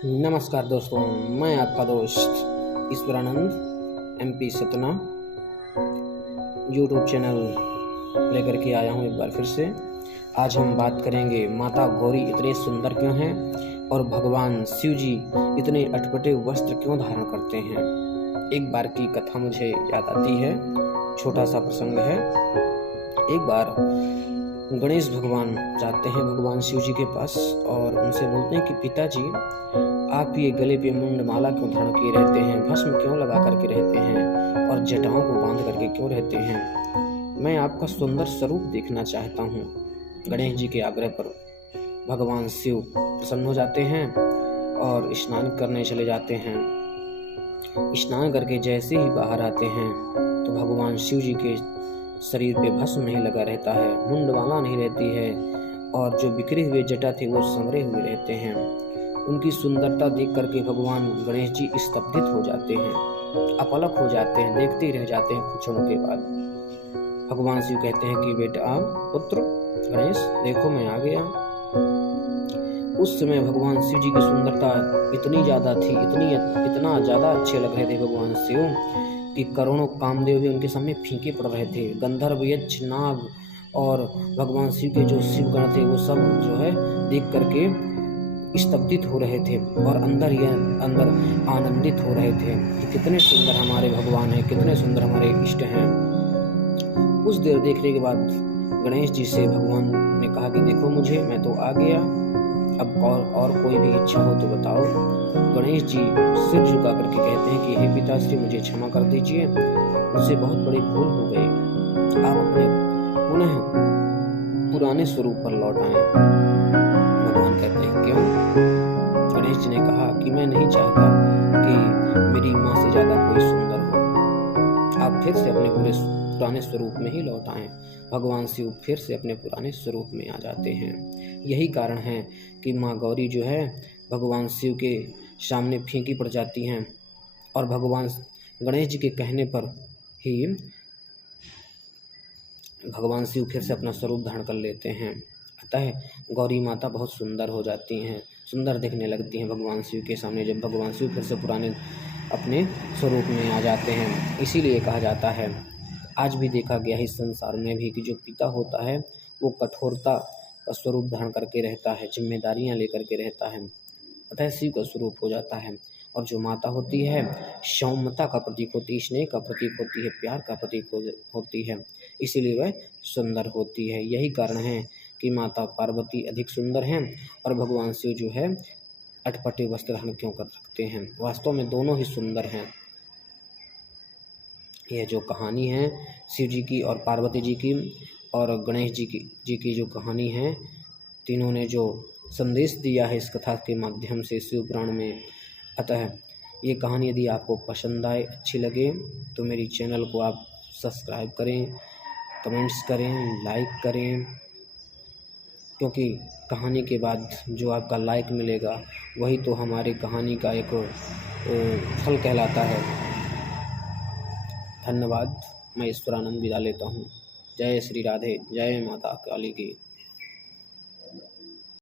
नमस्कार दोस्तों, मैं आपका दोस्त Ishwaranand MP Satna YouTube channel लेकर के आया हूँ एक बार फिर से। आज हम बात करेंगे माता गौरी इतने सुंदर क्यों हैं और भगवान शिव जी इतने अटपटे वस्त्र क्यों धारण करते हैं। एक बार की कथा मुझे याद आती है, छोटा सा प्रसंग है। एक बार गणेश भगवान जाते हैं भगवान शिव जी के पास और उनसे बोलते हैं कि पिताजी, आप ये गले पे मुंडमाला क्यों धारण किए रहते हैं, भस्म क्यों लगा करके रहते हैं और जटाओं को बांध करके क्यों रहते हैं। मैं आपका सुंदर स्वरूप देखना चाहता हूँ। गणेश जी के आग्रह पर भगवान शिव प्रसन्न हो जाते हैं और स्नान करने चले जाते हैं। स्नान करके जैसे ही बाहर आते हैं तो भगवान शिव जी के शरीर पे भस्म नहीं लगा रहता है, मुंडमाला नहीं रहती है और जो बिखरे हुए जटा थे वो संवरे हुए रहते हैं। उनकी सुंदरता देख करके भगवान गणेश जी स्तब्धित हो जाते हैं, अपलक हो जाते हैं, देखते ही रह जाते हैं। कुछ क्षणों के बाद भगवान शिव कहते हैं कि बेटा पुत्र गणेश, देखो मैं आ गया। उस समय भगवान शिव जी की सुंदरता इतनी ज्यादा थी, इतना ज्यादा अच्छे लग रहे थे भगवान शिव कि करोड़ों कामदेव भी उनके सामने फीके पड़ रहे थे। गंधर्व, यक्ष, नाग और भगवान शिव के जो शिवगण थे वो सब जो है देख करके स्तब्धित हो रहे थे और अंदर आनंदित हो रहे थे कि कितने सुंदर हमारे भगवान हैं, कितने सुंदर हमारे इष्ट हैं। कुछ देर देखने के बाद गणेश जी से भगवान ने कहा कि देखो मुझे, मैं तो आ गया, अब और कोई भी इच्छा हो तो बताओ। गणेश जी सिर झुका करके कहते हैं कि हे पिताश्री, मुझे क्षमा कर दीजिए, मुझसे बहुत बड़ी भूल हो गई। आप अपने पुनः पुराने स्वरूप पर लौट आए। भगवान कहते हैं क्यों? गणेश जी ने कहा कि मैं नहीं चाहता कि मेरी माँ से ज्यादा कोई सुंदर हो। आप फिर से अपने पुराने स्वरूप में ही लौट आए। भगवान शिव फिर से अपने पुराने स्वरूप में आ जाते हैं। यही कारण है कि माँ गौरी जो है भगवान शिव के सामने फीकी पड़ जाती हैं और भगवान गणेश जी के कहने पर ही भगवान शिव फिर से अपना स्वरूप धारण कर लेते हैं। अतः गौरी माता बहुत सुंदर हो जाती हैं, सुंदर दिखने लगती हैं भगवान शिव के सामने जब भगवान शिव फिर से पुराने अपने स्वरूप में आ जाते हैं। इसीलिए कहा जाता है, आज भी देखा गया है इस संसार में भी, कि जो पिता होता है वो कठोरता का स्वरूप धारण करके रहता है, जिम्मेदारियां लेकर के रहता है, अतः शिव का स्वरूप हो जाता है। और जो माता होती है सौम्यता का प्रतीक होती है, स्नेह का प्रतीक होती है, प्यार का प्रतीक होती है, इसीलिए वह सुंदर होती है। यही कारण है कि माता पार्वती अधिक सुंदर हैं और भगवान शिव जो है अटपटे वस्त्र धारण क्यों कर सकते हैं। वास्तव में दोनों ही सुंदर हैं। यह जो कहानी है शिव जी की और पार्वती जी की और गणेश जी की जो कहानी है, तीनों ने जो संदेश दिया है इस कथा के माध्यम से शिव पुराण में। अतः ये कहानी यदि आपको पसंद आए, अच्छी लगे तो मेरी चैनल को आप सब्सक्राइब करें, कमेंट्स करें, लाइक करें, क्योंकि कहानी के बाद जो आपका लाइक मिलेगा वही तो हमारी कहानी का एक फल कहलाता है। धन्यवाद। मैं ईश्वरानंद विदा लेता हूँ। जय श्री राधे, जय माता काली की।